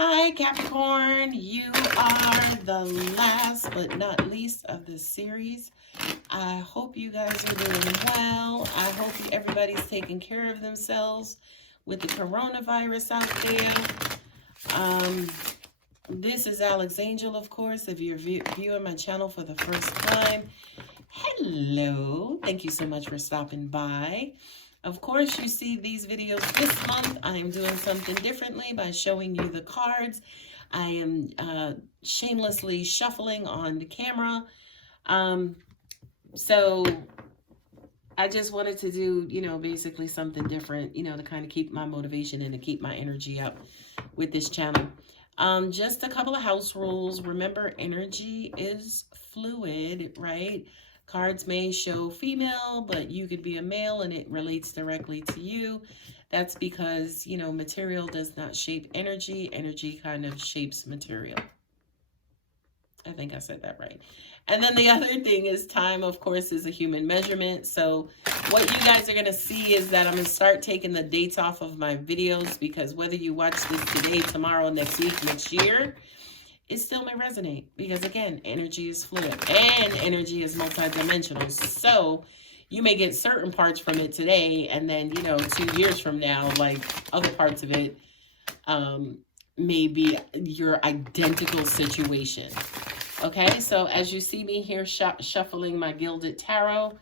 Hi, Capricorn. You are the last but not least of this series. I hope you guys are doing well. I hope everybody's taking care of themselves with the coronavirus out there. This is Alex Angel, of course, if you're viewing my channel for the first time. Hello. Thank you so much for stopping by. Of course, you see these videos this month. I am doing something differently by showing you the cards. I am shamelessly shuffling on the camera. So I just wanted to do, basically something different, to kind of keep my motivation and to keep my energy up with this channel. Just a couple of house rules. Remember, energy is fluid, right? Cards may show female, but you could be a male and it relates directly to you. That's because, material does not shape energy. Energy kind of shapes material. I think I said that right. And then the other thing is time, of course, is a human measurement. So what you guys are going to see is that I'm going to start taking the dates off of my videos, because whether you watch this today, tomorrow, next week, next year, it still may resonate, because again, energy is fluid and energy is multidimensional. So you may get certain parts from it today, and then 2 years from now, like other parts of it may be your identical situation. Okay, so as you see me here shuffling my Gilded Tarot,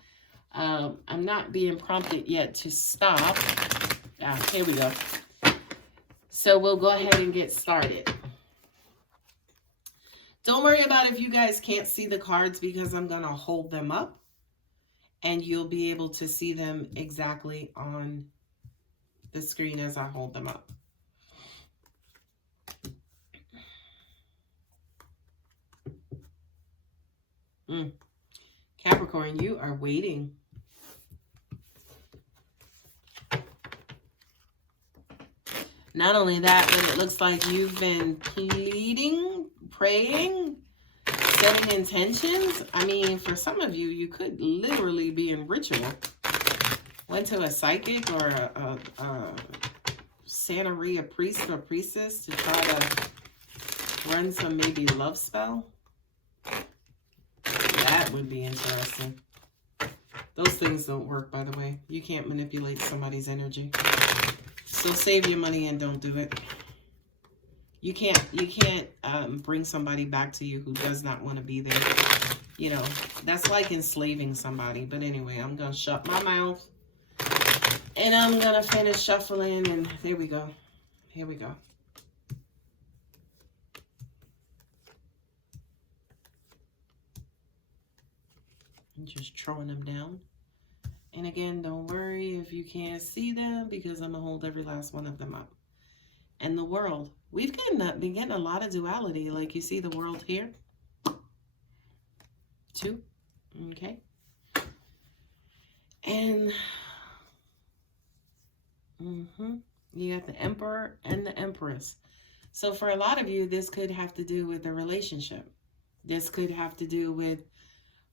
I'm not being prompted yet to stop. Here we go. So we'll go ahead and get started. Don't worry about if you guys can't see the cards, because I'm going to hold them up and you'll be able to see them exactly on the screen as I hold them up. Capricorn, you are waiting. Not only that, but it looks like you've been pleading, praying, setting intentions. I mean, for some of you, you could literally be in ritual. Went to a psychic or a Santeria priest or priestess to try to run some maybe love spell. That would be interesting. Those things don't work, by the way. You can't manipulate somebody's energy. So save your money and don't do it. You can't bring somebody back to you who does not want to be there. That's like enslaving somebody. But anyway, I'm going to shut my mouth. And I'm going to finish shuffling. And there we go. Here we go. I'm just throwing them down. And again, don't worry if you can't see them, because I'm going to hold every last one of them up. And the world. We've been getting a lot of duality. Like you see the world here. 2. Okay. And you got the Emperor and the Empress. So for a lot of you, this could have to do with a relationship. This could have to do with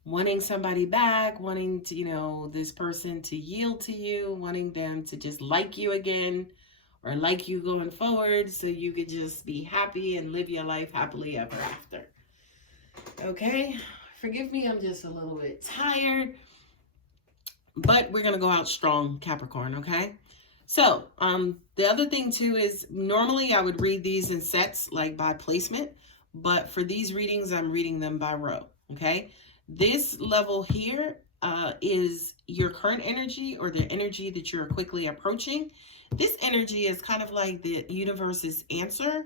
wanting somebody back, wanting to, this person to yield to you, wanting them to just like you again, or like you going forward, so you could just be happy and live your life happily ever after. Okay? Forgive me, I'm just a little bit tired. But we're going to go out strong, Capricorn, okay? So, the other thing too is, normally I would read these in sets, like by placement. But for these readings, I'm reading them by row, okay? This level here is your current energy, or the energy that you're quickly approaching. This energy is kind of like the universe's answer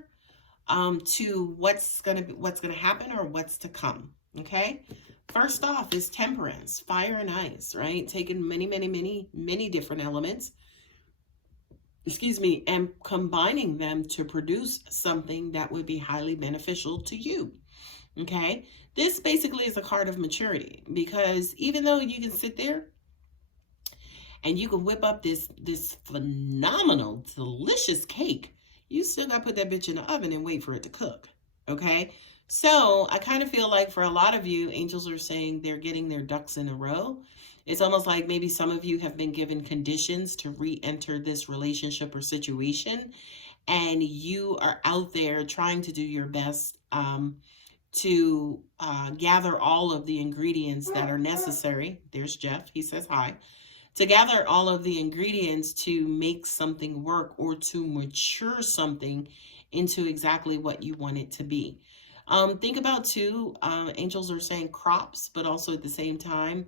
to what's gonna happen or what's to come. Okay. First off is Temperance, fire and ice, right? Taking many different elements, and combining them to produce something that would be highly beneficial to you. Okay. This basically is a card of maturity, because even though you can sit there and you can whip up this phenomenal, delicious cake, you still got to put that bitch in the oven and wait for it to cook. Okay. So I kind of feel like for a lot of you, angels are saying they're getting their ducks in a row. It's almost like maybe some of you have been given conditions to re-enter this relationship or situation, and you are out there trying to do your best to gather all of the ingredients that are necessary. There's Jeff, he says hi. To gather all of the ingredients to make something work or to mature something into exactly what you want it to be. Think about too, angels are saying crops, but also at the same time,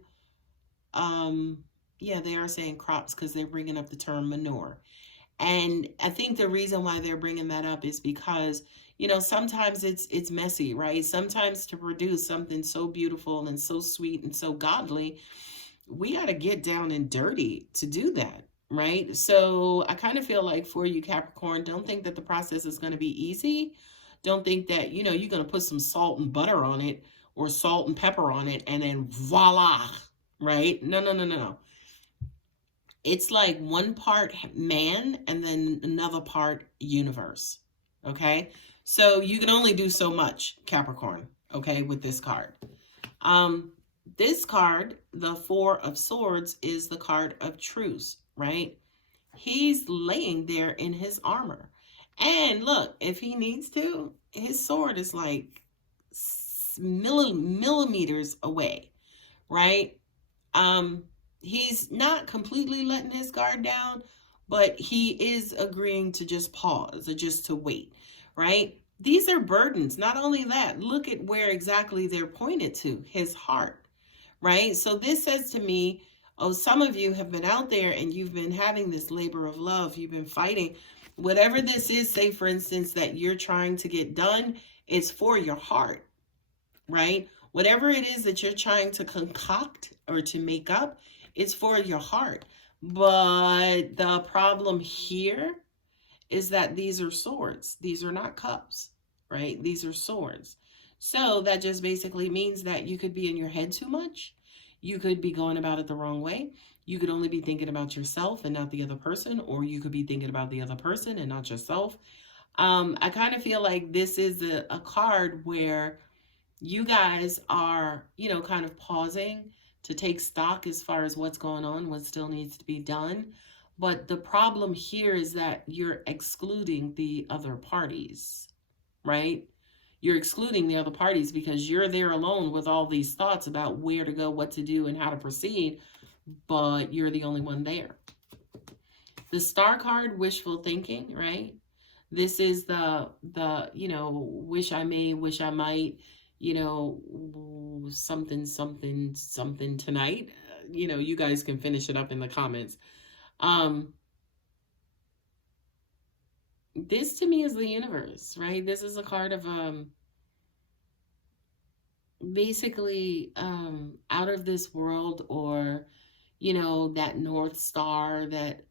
yeah, they are saying crops because they're bringing up the term manure. And I think the reason why they're bringing that up is because, you know, sometimes it's messy, right? Sometimes to produce something so beautiful and so sweet and so godly, we got to get down and dirty to do that, right? So I kind of feel like for you, Capricorn, don't think that the process is going to be easy. Don't think that, you know, you're going to put some salt and butter on it or salt and pepper on it and then voila, right? No, no, no, no, no. It's like one part man and then another part universe, okay? So you can only do so much, Capricorn, okay, with this card. This card, the Four of Swords, is the card of truce, right? He's laying there in his armor. And look, if he needs to, his sword is like millimeters away, right? He's not completely letting his guard down, but he is agreeing to just pause or just to wait, right? These are burdens. Not only that, look at where exactly they're pointed to, his heart, right? So this says to me, oh, some of you have been out there and you've been having this labor of love. You've been fighting. Whatever this is, say, for instance, that you're trying to get done, it's for your heart, right? Whatever it is that you're trying to concoct or to make up, it's for your heart. But the problem here is that these are swords. These are not cups, right? These are swords. So that just basically means that you could be in your head too much. You could be going about it the wrong way. You could only be thinking about yourself and not the other person, or you could be thinking about the other person and not yourself. I kind of feel like this is a card where you guys are, you know, kind of pausing to take stock as far as what's going on, what still needs to be done. But the problem here is that you're excluding the other parties, right? You're excluding the other parties because you're there alone with all these thoughts about where to go, what to do, and how to proceed, but you're the only one there. The Star card, wishful thinking, right? This is the you know, wish I may, wish I might, you know, something, something, something tonight. You know, you guys can finish it up in the comments. This to me is the universe, right? This is a card of basically out of this world, or, you know, that North Star that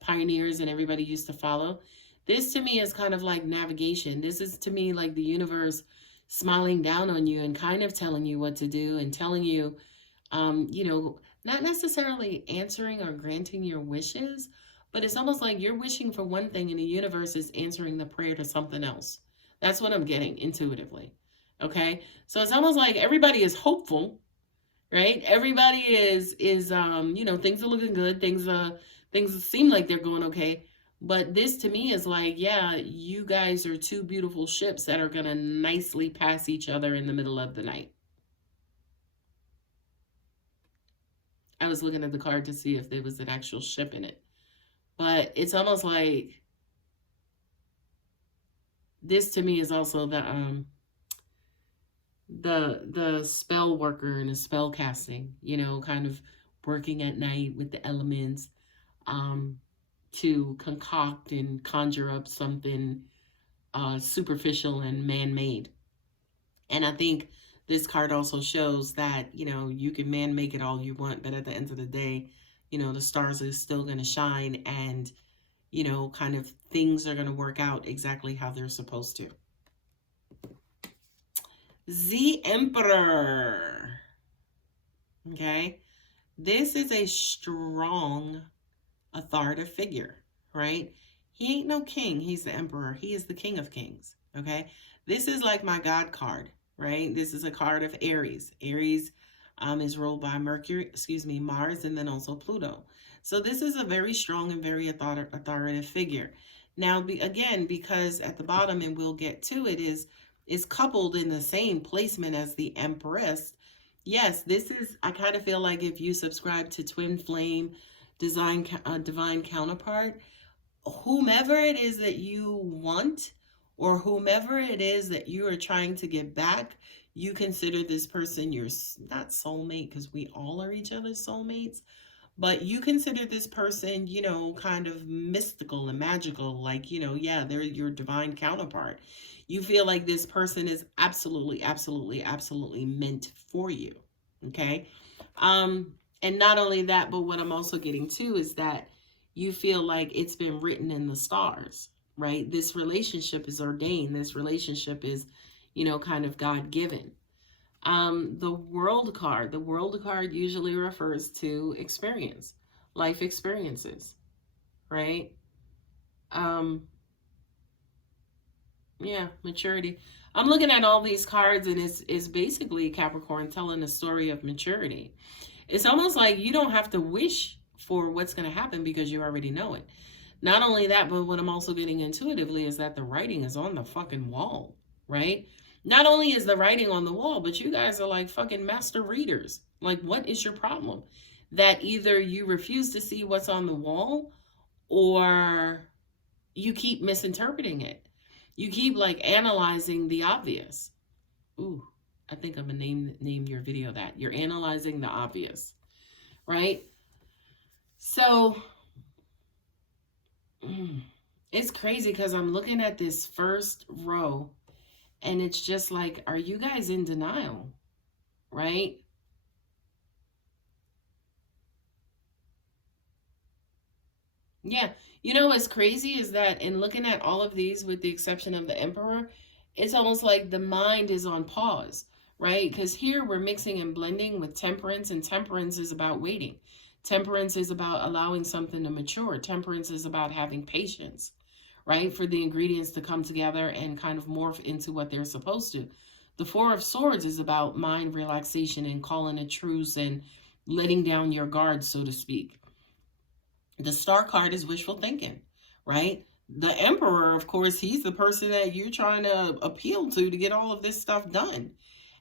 pioneers and everybody used to follow. This to me is kind of like navigation. This is to me like the universe smiling down on you and kind of telling you what to do and telling you, you know, not necessarily answering or granting your wishes, but it's almost like you're wishing for one thing and the universe is answering the prayer to something else. That's what I'm getting intuitively. Okay. So it's almost like everybody is hopeful, right? Everybody is, you know, things are looking good. Things seem like they're going okay. But this to me is like, yeah, you guys are two beautiful ships that are going to nicely pass each other in the middle of the night. I was looking at the card to see if there was an actual ship in it. But it's almost like this to me is also the spell worker and the spell casting, you know, kind of working at night with the elements to concoct and conjure up something superficial and man-made. And I think this card also shows that, you know, you can man-make it all you want, but at the end of the day, you know, the stars are still going to shine and, you know, kind of things are going to work out exactly how they're supposed to. The Emperor. Okay. This is a strong, authoritative figure, right? He ain't no king. He's the Emperor. He is the King of Kings. Okay. This is like my God card, right? This is a card of Aries. Aries is ruled by Mars, and then also Pluto. So this is a very strong and very authoritative figure. Now, again, because at the bottom, and we'll get to it, is coupled in the same placement as the Empress. Yes, this is, I kind of feel like if you subscribe to Twin Flame, Divine Counterpart, whomever it is that you want, or whomever it is that you are trying to get back, you consider this person your, not soulmate, because we all are each other's soulmates, but you consider this person, you know, kind of mystical and magical, like, you know, yeah, they're your divine counterpart. You feel like this person is absolutely, absolutely, absolutely meant for you, okay? And not only that, but what I'm also getting to is that you feel like it's been written in the stars, right? This relationship is ordained. This relationship is, you know, kind of God-given. The World card usually refers to experience, life experiences, right? Yeah, maturity. I'm looking at all these cards, and it's basically Capricorn telling a story of maturity. It's almost like you don't have to wish for what's going to happen because you already know it. Not only that, but what I'm also getting intuitively is that the writing is on the fucking wall, right? Not only is the writing on the wall, but you guys are like fucking master readers. Like, what is your problem? That either you refuse to see what's on the wall, or you keep misinterpreting it. You keep like analyzing the obvious. Ooh, I think I'm gonna name your video that. You're analyzing the obvious, right? So it's crazy because I'm looking at this first row, and it's just like, are you guys in denial, right? Yeah. You know what's crazy is that in looking at all of these, with the exception of the Emperor, it's almost like the mind is on pause, right? Because here we're mixing and blending with Temperance, and Temperance is about waiting. Temperance is about allowing something to mature. Temperance is about having patience, right? For the ingredients to come together and kind of morph into what they're supposed to. The Four of Swords is about mind relaxation and calling a truce and letting down your guard, so to speak. The Star card is wishful thinking, right? The Emperor, of course, he's the person that you're trying to appeal to get all of this stuff done.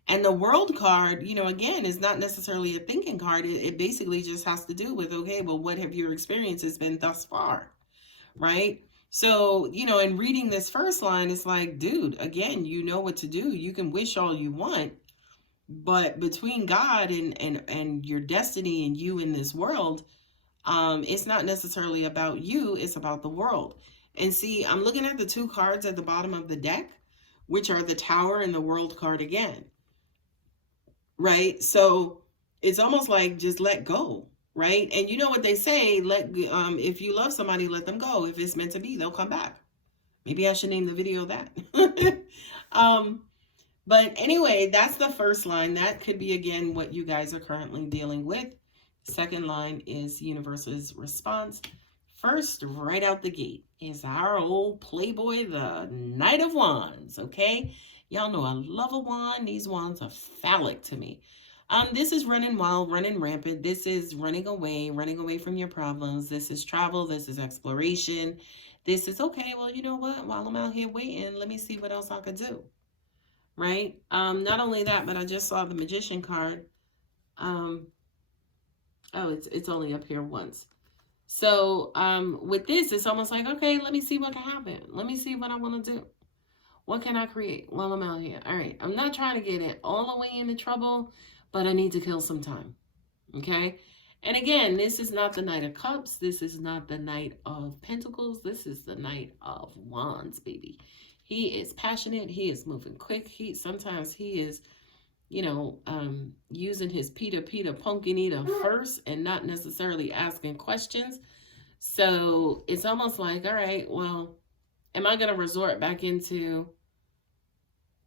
And the World card, you know, again, is not necessarily a thinking card. It basically just has to do with, okay, well, what have your experiences been thus far, right? So, you know, in reading this first line, it's like, dude, again, you know what to do. You can wish all you want, but between God and your destiny and you in this world, it's not necessarily about you, it's about the world. And see, I'm looking at the two cards at the bottom of the deck, which are the Tower and the World card again, right? So it's almost like just let go, right? And you know what they say, if you love somebody, let them go. If it's meant to be, they'll come back. Maybe I should name the video that. But anyway, that's the first line. That could be, again, what you guys are currently dealing with. Second line is universe's response. First, right out the gate, is our old playboy, the Knight of Wands, okay? Y'all know I love a wand. These wands are phallic to me. This is running wild, running rampant. This is running away from your problems. This is travel. This is exploration. This is, okay, well, you know what? While I'm out here waiting, let me see what else I could do, right? Not only that, but I just saw the Magician card. Oh, it's only up here once. So with this, it's almost like, okay, let me see what can happen. Let me see what I want to do. What can I create while I'm out here? All right, I'm not trying to get it all the way into trouble, but I need to kill some time, okay? And again, this is not the Knight of Cups. This is not the Knight of Pentacles. This is the Knight of Wands, baby. He is passionate. He is moving quick. Sometimes he is, you know, using his Peter Punkinita first and not necessarily asking questions. So it's almost like, all right, well, am I going to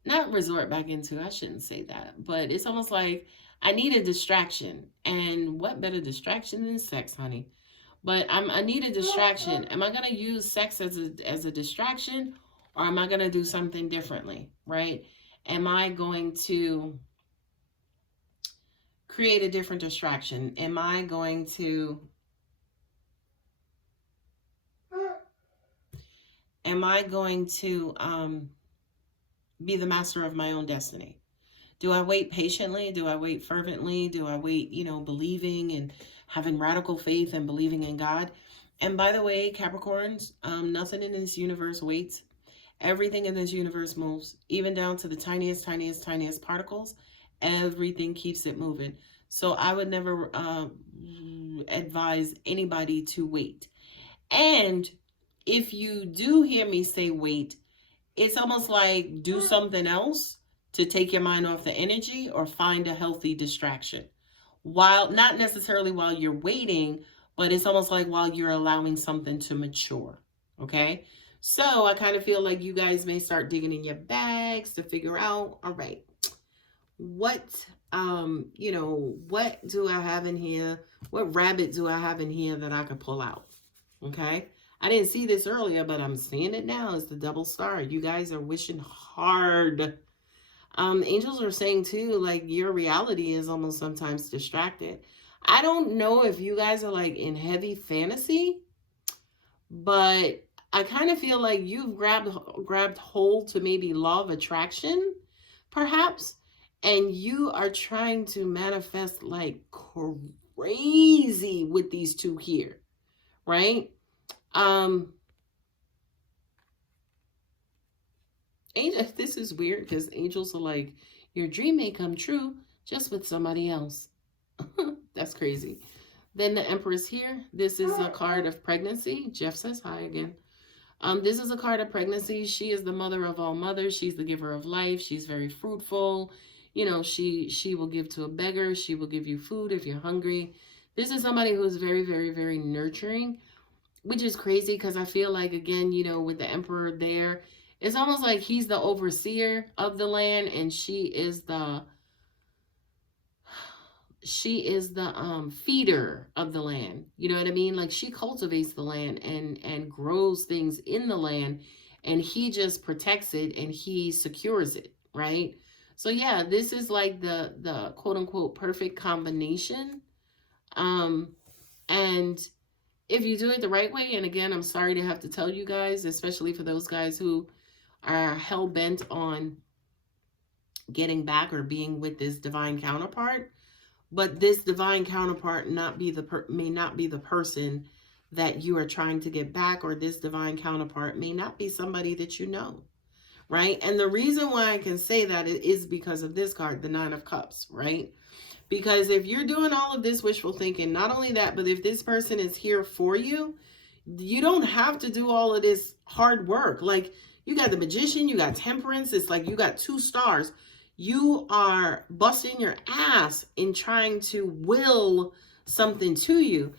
I shouldn't say that, but it's almost like I need a distraction. And what better distraction than sex, honey? But I need a distraction. Am I going to use sex as a distraction, or am I going to do something differently, right? Am I going to create a different distraction? Am I going to be the master of my own destiny? Do I wait patiently? Do I wait fervently? Do I wait, believing and having radical faith and believing in God? And by the way, Capricorns, nothing in this universe waits. Everything in this universe moves, even down to the tiniest, tiniest, tiniest particles. Everything keeps it moving. So I would never advise anybody to wait. And if you do hear me say wait, it's almost like do something else to take your mind off the energy or find a healthy distraction. Not necessarily while you're waiting, but it's almost like while you're allowing something to mature. Okay? So I kind of feel like you guys may start digging in your bags to figure out, all right, what do I have in here? What rabbit do I have in here that I could pull out? Okay? I didn't see this earlier, but I'm seeing it now. It's the double star. You guys are wishing hard. Angels are saying too, like your reality is almost sometimes distracted. I don't know if you guys are like in heavy fantasy, but I kind of feel like you've grabbed hold to maybe law of attraction, perhaps, and you are trying to manifest like crazy with these two here, right? This is weird because angels are like, your dream may come true just with somebody else. That's crazy. Then the Empress here. This is a card of pregnancy. Jeff says hi again. This is a card of pregnancy. She is the mother of all mothers. She's the giver of life. She's very fruitful. She will give to a beggar. She will give you food if you're hungry. This is somebody who is very, very, very nurturing, which is crazy because I feel like, again, with the Emperor there, it's almost like he's the overseer of the land and she is the feeder of the land. You know what I mean? Like she cultivates the land and grows things in the land, and he just protects it and he secures it, right? So yeah, this is like the quote unquote perfect combination. And if you do it the right way, and again, I'm sorry to have to tell you guys, especially for those guys who are hell-bent on getting back or being with this divine counterpart, but this divine counterpart may not be the person that you are trying to get back, or this divine counterpart may not be somebody that you know, right? And the reason why I can say that is because of this card, the Nine of Cups, right? Because if you're doing all of this wishful thinking, not only that, but if this person is here for you, you don't have to do all of this hard work. Like you got the Magician, you got Temperance. It's like you got 2 stars. You are busting your ass in trying to will something to you.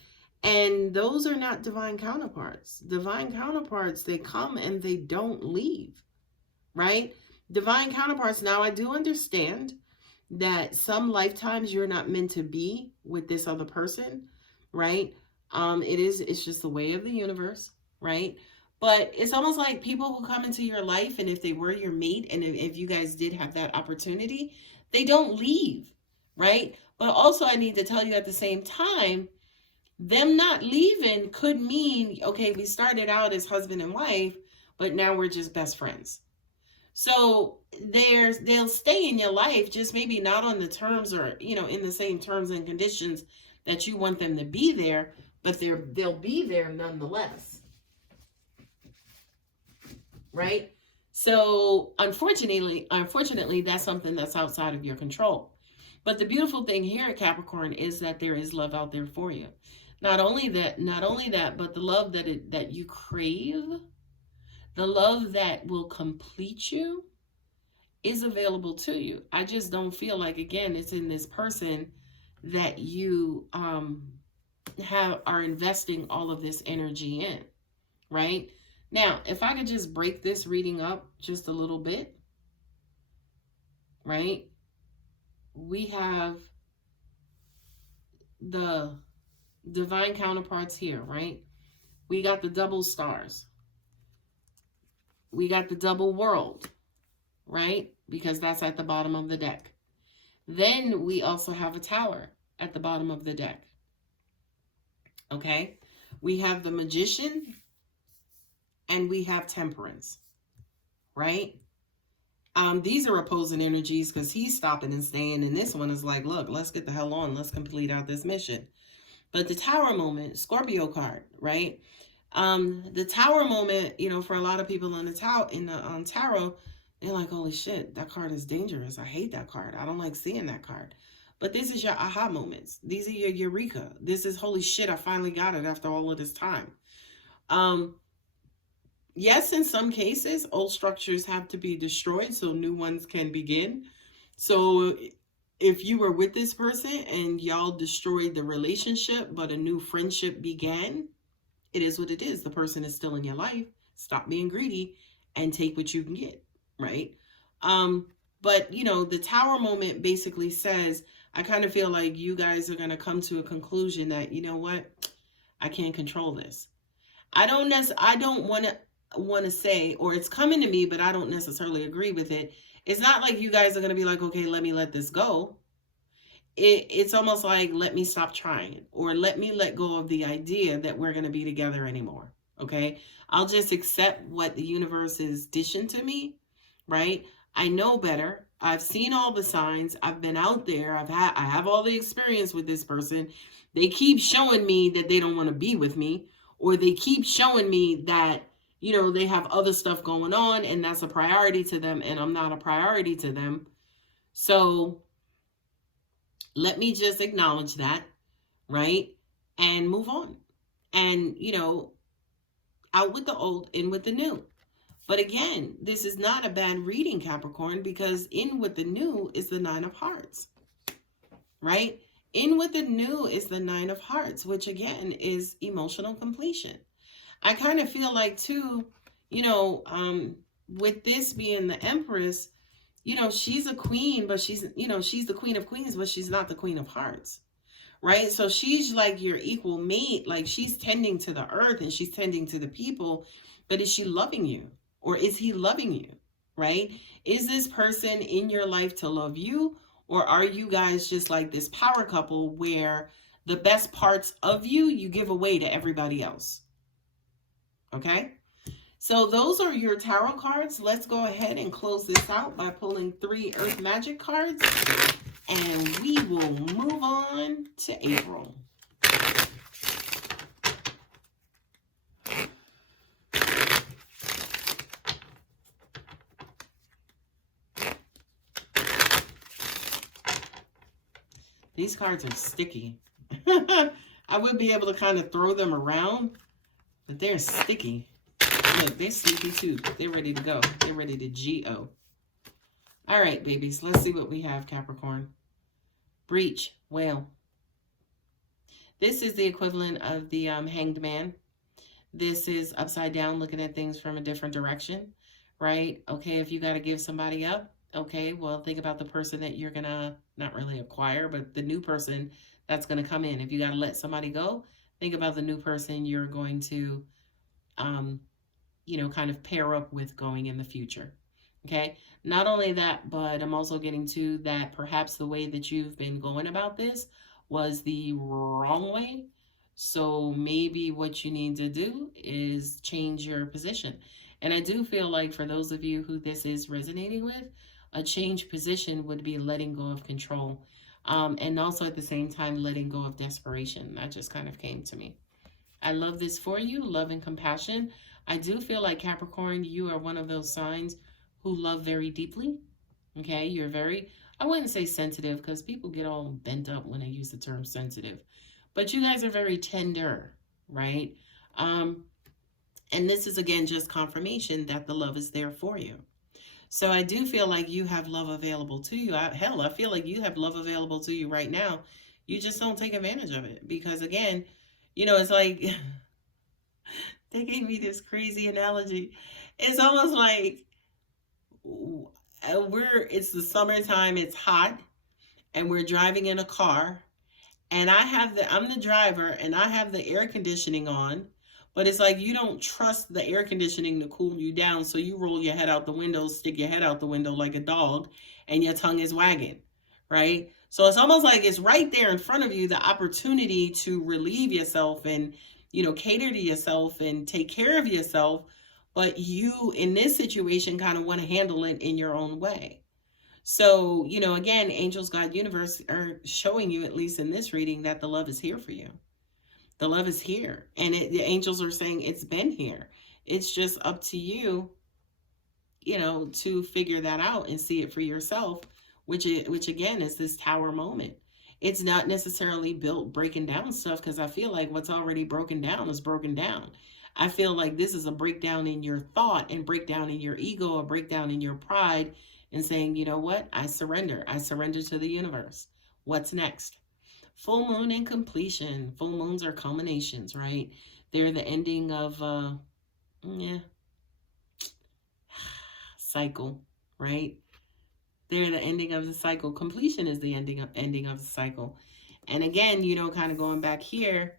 And those are not divine counterparts. Divine counterparts, they come and they don't leave, right? Divine counterparts. Now, I do understand that some lifetimes you're not meant to be with this other person, right? It's just the way of the universe, right? But it's almost like people who come into your life, and if they were your mate, and if you guys did have that opportunity, they don't leave, right? But also I need to tell you at the same time, them not leaving could mean, okay, we started out as husband and wife, but now we're just best friends. So they'll stay in your life, just maybe not on the terms or, in the same terms and conditions that you want them to be there, but they'll be there nonetheless. Right? So unfortunately, that's something that's outside of your control. But the beautiful thing here at Capricorn is that there is love out there for you. Not only that, but the love that you crave, the love that will complete you, is available to you. I just don't feel like, again, it's in this person that you are investing all of this energy in, right? Now, if I could just break this reading up just a little bit, right? We have the divine counterparts here, right? We got the double stars. We got the double world, right? Because that's at the bottom of the deck. Then we also have a Tower at the bottom of the deck. Okay? We have the Magician and we have Temperance, right? These are opposing energies because he's stopping and staying, and this one is like, look, let's get the hell on. Let's complete out this mission. But the Tower moment, Scorpio card, right? The Tower moment, you know, for a lot of people in the tarot, they're like, holy shit, that card is dangerous. I hate that card. I don't like seeing that card. But this is your aha moments. These are your eureka. This is, holy shit, I finally got it after all of this time. Yes, in some cases, old structures have to be destroyed so new ones can begin. So if you were with this person and y'all destroyed the relationship, but a new friendship began, it is what it is. The person is still in your life. Stop being greedy and take what you can get, right? But, you know, the Tower moment basically says, I kind of feel like you guys are going to come to a conclusion that, you know what, I can't control this. I don't want to say, or it's coming to me, but I don't necessarily agree with it. It's not like you guys are going to be like, okay, let me let this go. It's almost like, let me stop trying, or let me let go of the idea that we're going to be together anymore. Okay. I'll just accept what the universe is dishing to me. Right. I know better. I've seen all the signs. I've been out there. I have all the experience with this person. They keep showing me that they don't want to be with me, or they keep showing me that, you know, they have other stuff going on and that's a priority to them and I'm not a priority to them. So let me just acknowledge that, right? And move on. And, you know, out with the old, in with the new. But again, this is not a bad reading, Capricorn, because in with the new is the Nine of Hearts, right? In with the new is the Nine of Hearts, which again is emotional completion. I kind of feel like too, you know, with this being the Empress, you know, she's a queen, but she's, you know, she's the Queen of Queens, but she's not the Queen of Hearts, right? So she's like your equal mate. Like she's tending to the earth and she's tending to the people, but is she loving you? Or is he loving you, right? Is this person in your life to love you? Or are you guys just like this power couple where the best parts of you, you give away to everybody else? Okay? So those are your tarot cards. Let's go ahead and close this out by pulling 3 Earth Magic cards. And we will move on to April. These cards are sticky. I would be able to kind of throw them around, but they're sticky. Look, they're sleepy too. They're ready to go. They're ready to go. All right, babies. Let's see what we have, Capricorn. Breach, Whale. This is the equivalent of the Hanged Man. This is upside down, looking at things from a different direction, right? Okay, if you got to give somebody up, okay, well, think about the person that you're going to not really acquire, but the new person that's going to come in. If you got to let somebody go, think about the new person you're going to, you know, kind of pair up with going in the future. Okay. Not only that, but I'm also getting to that perhaps the way that you've been going about this was the wrong way. So maybe what you need to do is change your position. And I do feel like for those of you who this is resonating with, a change position would be letting go of control. And also at the same time, letting go of desperation. That just kind of came to me. I love this for you, love and compassion. I do feel like Capricorn, you are one of those signs who love very deeply. Okay, you're very, I wouldn't say sensitive because people get all bent up when they use the term sensitive. But you guys are very tender, right? And this is, again, just confirmation that the love is there for you. So I do feel like you have love available to you. Hell, I feel like you have love available to you right now. You just don't take advantage of it. Because, again, you know, it's like, they gave me this crazy analogy. It's almost like it's the summertime, it's hot, and we're driving in a car. And I'm the driver and I have the air conditioning on, but it's like you don't trust the air conditioning to cool you down. So you roll your head out the window, stick your head out the window like a dog, and your tongue is wagging, right? So it's almost like it's right there in front of you, the opportunity to relieve yourself and, you know, cater to yourself and take care of yourself. But you, in this situation, kind of want to handle it in your own way. So, you know, again, angels, God, universe are showing you, at least in this reading, that the love is here for you. The love is here. And the angels are saying it's been here. It's just up to you, you know, to figure that out and see it for yourself, which again is this tower moment. It's not necessarily built breaking down stuff, because I feel like what's already broken down is broken down. I feel like this is a breakdown in your thought and breakdown in your ego, a breakdown in your pride, and saying, you know what, I surrender. I surrender to the universe. What's next? Full moon and completion. Full moons are culminations, right? They're the ending of cycle, right? They're the ending of the cycle. Completion is the ending of the cycle. And again, you know, kind of going back here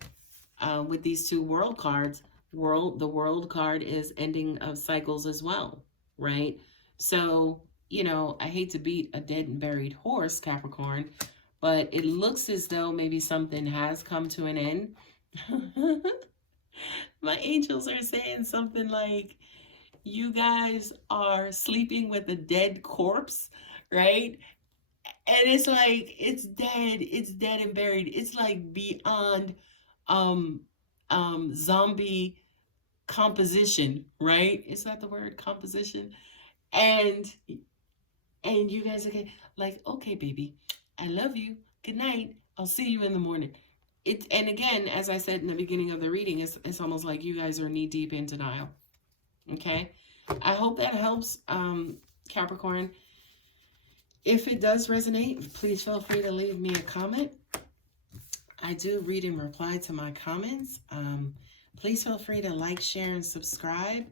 with these two world cards, the world card is ending of cycles as well, right? So, you know, I hate to beat a dead and buried horse, Capricorn, but it looks as though maybe something has come to an end. My angels are saying something like, you guys are sleeping with a dead corpse, right? And it's like, it's dead and buried. It's like beyond zombie composition, right? Is that the word, composition? And you guys are like, okay, baby, I love you. Good night. I'll see you in the morning. And again, as I said in the beginning of the reading, it's almost like you guys are knee deep in denial. Okay, I hope that helps, Capricorn. If it does resonate, please feel free to leave me a comment. I do read and reply to my comments. Please feel free to like, share, and subscribe.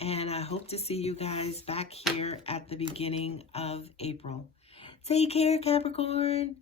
And I hope to see you guys back here at the beginning of April. Take care, Capricorn.